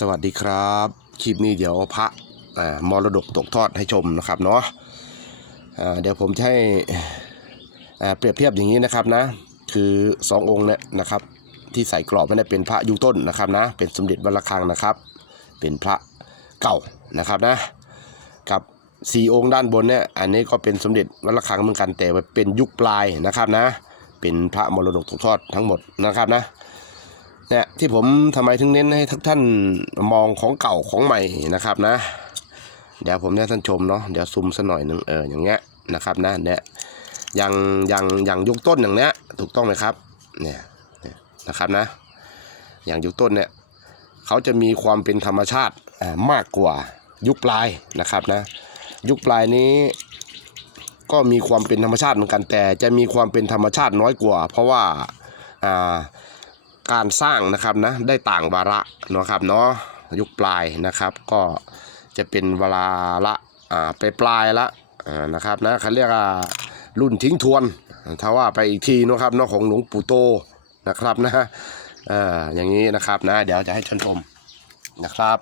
สวัสดีครับ คลิปนี้เดี๋ยวพระมรดกตกทอดให้ชมนะครับเนาะเดี๋ยวผมจะให้เปรียบเทียบอย่างนี้นะครับนะ คือสององค์เนี่ยนะครับ ที่ใส่กรอบไม่ได้เป็นพระยุคต้นนะครับนะ เป็นสมเด็จวัดระฆังนะครับ เป็นพระเก่านะครับนะ กับสี่องค์ด้านบนเนี่ยอันนี้ก็เป็นสมเด็จวัดระฆังเหมือนกันแต่เป็นยุคปลายนะครับนะ เป็นพระมรดกตกทอดทั้งหมดนะครับนะ เนี่ยที่ผมทำไมถึงเน้นให้ทุกท่านมองของเก่าของใหม่นะครับนะ เดี๋ยวผมจะให้ท่านชมเนาะเดี๋ยวซูมสักหน่อยหนึ่งเอออย่างเงี้ยนะครับนะเนี่ยอย่างอย่างอย่างยุคต้นอย่างเนี้ยถูกต้องไหมครับเนี่ยเนี่ยนะครับนะ อย่างยุคต้นเนี่ยเขาจะมีความเป็นธรรมชาติมากกว่ายุคปลายนะครับนะ ยุคปลายนี้ก็มีความเป็นธรรมชาติเหมือนกันแต่จะมีความเป็นธรรมชาติน้อยกว่า เพราะว่าอ่า การสร้างนะครับนะได้ต่างวาระเนาะครับเนาะยุคปลายนะครับ ก็จะเป็นเวลาละอ่าไปปลายละอ่านะครับนะเขาเรียกว่ารุ่นทิ้งทวนถ้าว่าไปอีกทีเนาะครับเนาะของหลวงปู่โตนะครับนะเอ่ออย่างนี้นะครับนะเดี๋ยวจะให้ชนชมนะครับ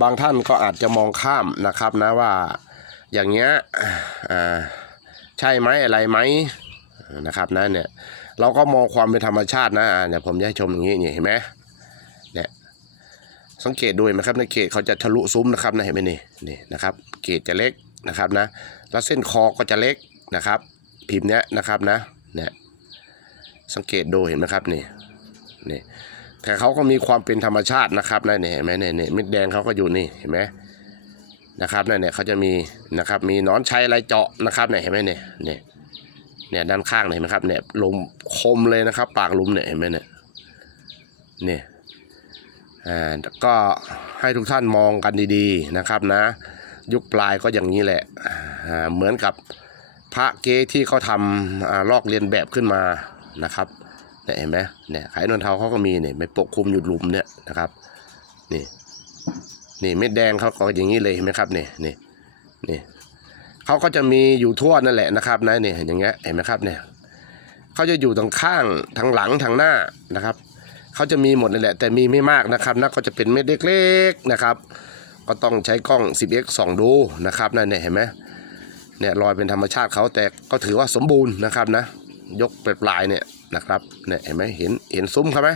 บางท่านก็อาจจะมองข้ามนะครับนะว่าอย่างเงี้ยอ่าใช่ไหมอะไรไหมนะครับนะเนี่ย เราก็มองความเป็นธรรมชาตินะเนี่ยผมจะให้ชมอย่างนี้นี่เห็นไหมเนี่ยสังเกตดูเห็นไหมครับในเกตเขาจะทะลุซุ้มนะครับนะเห็นไหมนี่นี่นะครับ เกตจะเล็กนะครับนะแล้วเส้นคอก็จะเล็กนะครับ พิมพ์เนี้ยนะครับนะเนี่ยสังเกตดูเห็นไหมครับนี่นี่แต่เขาก็มีความเป็นธรรมชาตินะครับนะเนี่ยเห็นไหมเนี่ยเนี่ยเม็ดแดงเขาก็อยู่นี่เห็นไหมนะครับเนี่ยเนี่ยเขาจะมีนะครับมีนอนชัยลายเจาะนะครับเนี่ยเห็นไหมเนี่ยเนี่ย เนี่ยด้านข้างเห็นไหมครับเนี่ยลมคมเลยนะครับ ปากลุมเนี่ยเห็นไหมเนี่ยเนี่ยอ่าก็ให้ทุกท่านมองกันดีๆนะครับนะ ยุคปลายก็อย่างนี้แหละอ่าเหมือนกับพระเก๊ที่เขาทำอ่าลอกเลียนแบบขึ้นมานะครับเนี่ยเห็นไหมเนี่ยขายนวลเทาเขาก็มีเนี่ยไม่ปกคลุมอยู่ลุมเนี่ยนะครับนี่นี่เม็ดแดงเขาก็อย่างนี้เลยเห็นไหมครับเนี่ยนี่นี่ เขาก็จะมีอยู่ทั่วนั่นแหละนะครับนะเนี่ยอย่างเงี้ยเห็นไหมครับเนี่ยเขาจะอยู่ทางข้างทางหลังทางหน้านะครับเขาจะมีหมดนั่นแหละ แต่มีไม่มากนะครับนะก็จะเป็นเม็ดเล็กๆนะครับ ก็ต้องใช้กล้อง 10x ส่องดูนะครับนั่นเนี่ยเห็นไหมเนี่ยรอยเป็นธรรมชาติเขาแต่ก็ถือว่าสมบูรณ์นะครับนะ ยกปลายเนี่ยนะครับเนี่ยเห็นไหมเห็นเห็นซุ้มเขาไหม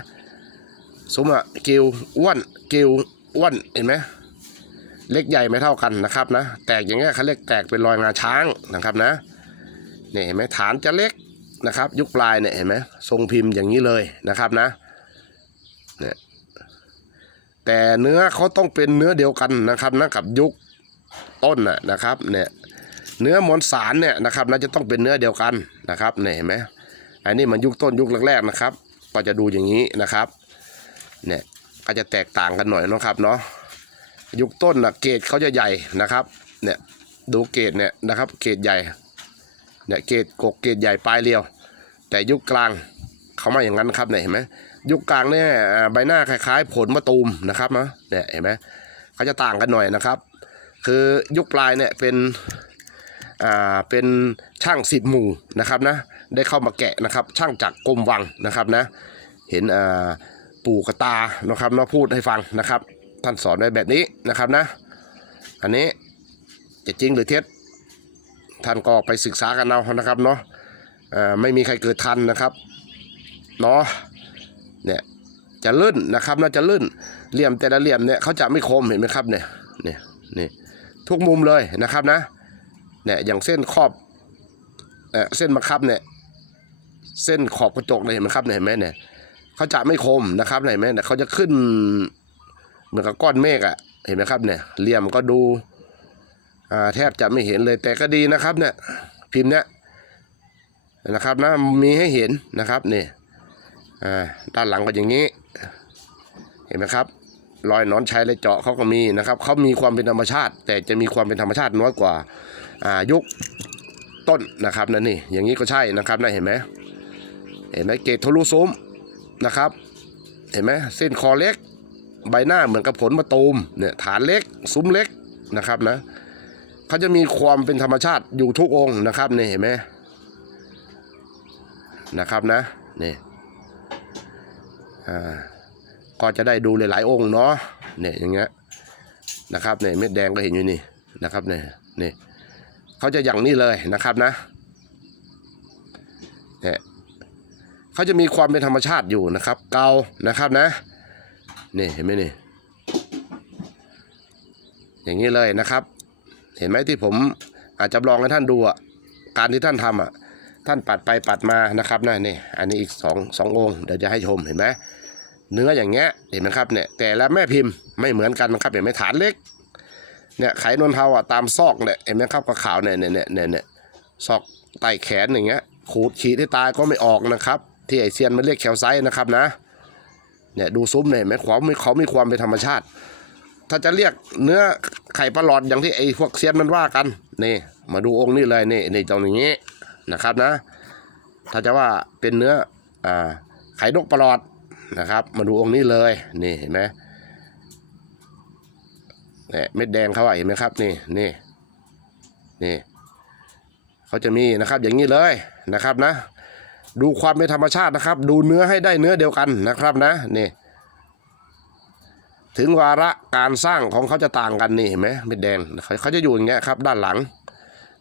ซุ้มอะกิวอ้วนกิวอ้วนเห็นไหม เล็กใหญ่ไม่เท่ากันนะครับนะ แตกอย่างเงี้ยเขาเรียกแตกเป็นรอยงาช้างนะครับนะเนี่ยเห็นไหมฐานจะเล็กนะครับ ยุคปลายเนี่ยเห็นไหมทรงพิมพ์อย่างนี้เลยนะครับนะเนี่ยแต่เนื้อเขาต้องเป็นเนื้อเดียวกันนะครับนะกับยุคต้นน่ะนะครับเนี่ยเนื้อมวลสารเนี่ยนะครับนะจะต้องเป็นเนื้อเดียวกันนะครับเนี่ยเห็นไหมอันนี้มันยุคต้นยุคแรกๆนะครับ ก็จะดูอย่างนี้นะครับเนี่ยก็จะแตกต่างกันหน่อยนะครับเนาะ ยุคต้นนะเกรดเขาจะใหญ่นะครับ เนี่ยดูเกรดเนี่ยนะครับ เกรดใหญ่ เนี่ยเกรดกกเกรดใหญ่ปลายเรียว แต่ยุคกลางเขามาอย่างนั้นครับเนี่ยเห็นไหมยุคกลางเนี่ยใบหน้าคล้ายๆ ผลมะตูมนะครับนะเนี่ยเห็นไหมเขาจะต่างกันหน่อยนะครับ คือยุคปลายเนี่ยเป็นอ่าเป็นช่างสิบหมู่นะครับนะได้เข้ามาแกะนะครับ ช่างจากกรมวังนะครับนะ เห็นอ่าปู่กระตานะครับเนาพูดให้ฟังนะครับ ท่านสอนไว้แบบนี้นะครับนะ อันนี้จะจริงหรือเท็จท่านก็ไปศึกษากันเอานะครับเนาะไม่มีใครเกิดทันนะครับเนาะเนี่ยจะลื่นนะครับน่าจะลื่นเหลี่ยมแต่ละเหลี่ยมเนี่ยเขาจะไม่คมเห็นไหมครับเนี่ยเนี่ยนี่ทุกมุมเลยนะครับนะเนี่ยอย่างเส้นขอบเอ่อเส้นบังคับเนี่ยเส้นขอบกระจกเนี่ยเห็นไหมครับเนี่ยเห็นไหมเนี่ยเขาจะไม่คมนะครับเห็นไหมเนี่ยเขาจะขึ้น เหมือนกับก้อนเมฆอะเห็นไหมครับเนี่ยเหลี่ยมก็ดูอ่าแทบจะไม่เห็นเลยแต่ก็ดีนะครับเนี่ยพิมพ์เนี้ยนะครับนะมีให้เห็นนะครับนี่อ่าด้านหลังก็อย่างนี้ เห็นไหมครับรอยนอนชัยและเจาะเขาก็มีนะครับเขามีความเป็นธรรมชาติ แต่จะมีความเป็นธรรมชาติน้อยกว่าอ่ายุคต้นนะครับนั่นนี่อย่างนี้ก็ใช่นะครับนะเห็นไหมเห็นไหมเกตทะลุซุ้มนะครับ เห็นไหมเส้นคอเล็ก ใบหน้าเหมือนกับผลมะตูมเนี่ยฐานเล็กซุ้มเล็กนะครับนะเขาจะมีความเป็นธรรมชาติอยู่ทุกองค์นะครับนี่เห็นไหมนะครับนะนี่อ่าก็จะได้ดูหลายๆองค์เนาะเนี่ยอย่างเงี้ยนะครับเนี่ยเม็ดแดงก็เห็นอยู่นี่นะครับเนี่ยนี่เขาจะอย่างนี้เลยนะครับนะเนี่ยเขาจะมีความเป็นธรรมชาติอยู่นะครับ เกานะครับนะ นี่เห็นไหมนี่อย่างนี้เลยนะครับ เห็นไหมที่ผมอาจจะลองให้ท่านดูอะการที่ท่านทำอะท่านปัดไปปัดมานะครับนะนี่อันนี้อีกสองสององค์เดี๋ยวจะให้ชมเห็นไหมเนื้ออย่างเงี้ยเห็นไหมครับเนี่ยแต่ละแม่พิมพ์ไม่เหมือนกันนะครับเห็นไหมฐานเล็กเนี่ยไขนวลเทาอะตามซอกเนี่ยเห็นไหมครับขาวเนี่ยเนี่ยเนี่ยเนี่ยซอกใต้แขนอย่างเงี้ยขูดขีดให้ตายก็ไม่ออกนะครับ ที่ไอเซียนมันเรียกแคลไซนะครับนะ เนี่ยดูซุ้มเนี่ยเห็นไหมเขาไม่เขามีความเป็นธรรมชาติ ถ้าจะเรียกเนื้อไข่ปลาหลอดอย่างที่ไอ้พวกเซียนมันว่ากันนี่ มาดูองค์นี้เลยนี่นี่ตรงนี้นะครับนะ ถ้าจะว่าเป็นเนื้ออ่าไข่นกปลาหลอดนะครับ มาดูองค์นี้เลยนี่เห็นไหมเนี่ยเม็ดแดงเขาอะเห็นไหมครับนี่นี่นี่เขาจะมีนะครับอย่างนี้เลยนะครับนะ ดูความเป็นธรรมชาตินะครับ ดูเนื้อให้ได้เนื้อเดียวกันนะครับนะนี่ถึงวาระการสร้างของเขาจะต่างกันนี่เห็นไหมเม็ดแดงเขาจะอยู่อย่างเงี้ยครับ ด้านหลัง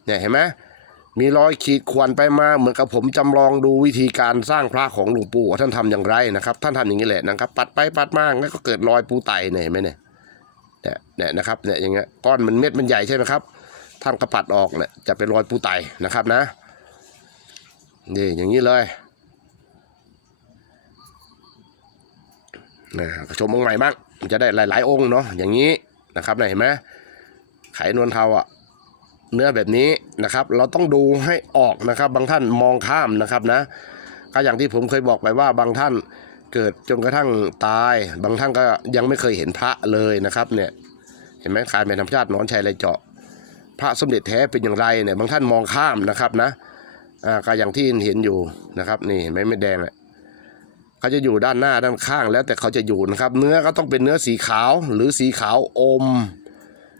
เนี่ยเห็นไหมมีรอยขีดข่วนไปมาเหมือนกับผมจำลองดูวิธีการสร้างพระของหลวงปู่ท่านทำอย่างไรนะครับ ท่านทำอย่างนี้แหละนะครับ ปัดไปปัดมาแล้วก็เกิดรอยปูไตเนี่ยเห็นไหมเนี่ยเนี่ยเนี่ยนะครับเนี่ยอย่างเงี้ยก้อนมันเม็ดมันใหญ่ใช่ไหมครับท่านก็ปัดออกเนี่ยจะเป็นรอยปูไตนะครับนะ นี่อย่างนี้เลยนะชมองค์ใหม่บ้างจะได้หลาย ๆ องค์เนาะอย่างนี้นะครับเนี่ยเห็นไหมไขนวลเทาอะเนื้อแบบนี้นะครับ เราต้องดูให้ออกนะครับ บางท่านมองข้ามนะครับนะ ก็อย่างที่ผมเคยบอกไปว่าบางท่านเกิดจนกระทั่งตาย บางท่านก็ยังไม่เคยเห็นพระเลยนะครับเนี่ยเห็นไหมคายเป็นธรรมชาติหนอนชัยไรเจาะ พระสมเด็จแท้เป็นอย่างไรเนี่ยบางท่านมองข้ามนะครับนะ อ่าก็อย่างที่เห็นอยู่นะครับนี่เห็นไหมไม่แดงอะเขาจะอยู่ด้านหน้าด้านข้างแล้วแต่เขาจะอยู่นะครับ เนื้อก็ต้องเป็นเนื้อสีขาวหรือสีขาวอม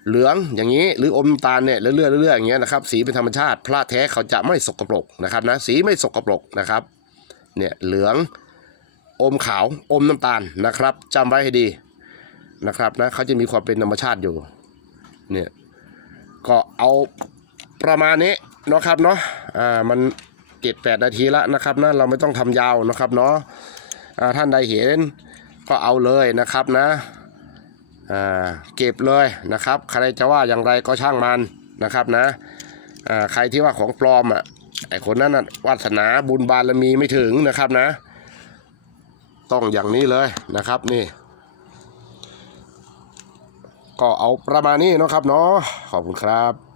เหลืองอย่างนี้หรืออมน้ำตาลเนี่ยเรื่อยๆเรื่อยๆอย่างเงี้ยนะครับ สีเป็นธรรมชาติพระแท้เขาจะไม่สกปรกนะครับนะสีไม่สกปรกนะครับเนี่ยเหลืองอมขาวอมน้ำตาลนะครับจำไว้ให้ดีนะครับนะเขาจะมีความเป็นธรรมชาติอยู่เนี่ยก็เอาประมาณนี้เนาะครับเนาะ อ่ามันเจ็ดแปดนาทีละนะครับนะเราไม่ต้องทำยาวนะครับเนาะอ่าท่านใดเห็นก็เอาเลยนะครับนะอ่าเก็บเลยนะครับ ใครจะว่าอย่างไรก็ช่างมันนะครับนะอ่าใครที่ว่าของปลอมอะไอคนนั้นน่ะวาสนาบุญบารมีไม่ถึงนะครับนะ ต้องอย่างนี้เลยนะครับนี่ ก็เอาประมาณนี้นะครับเนาะขอบคุณครับ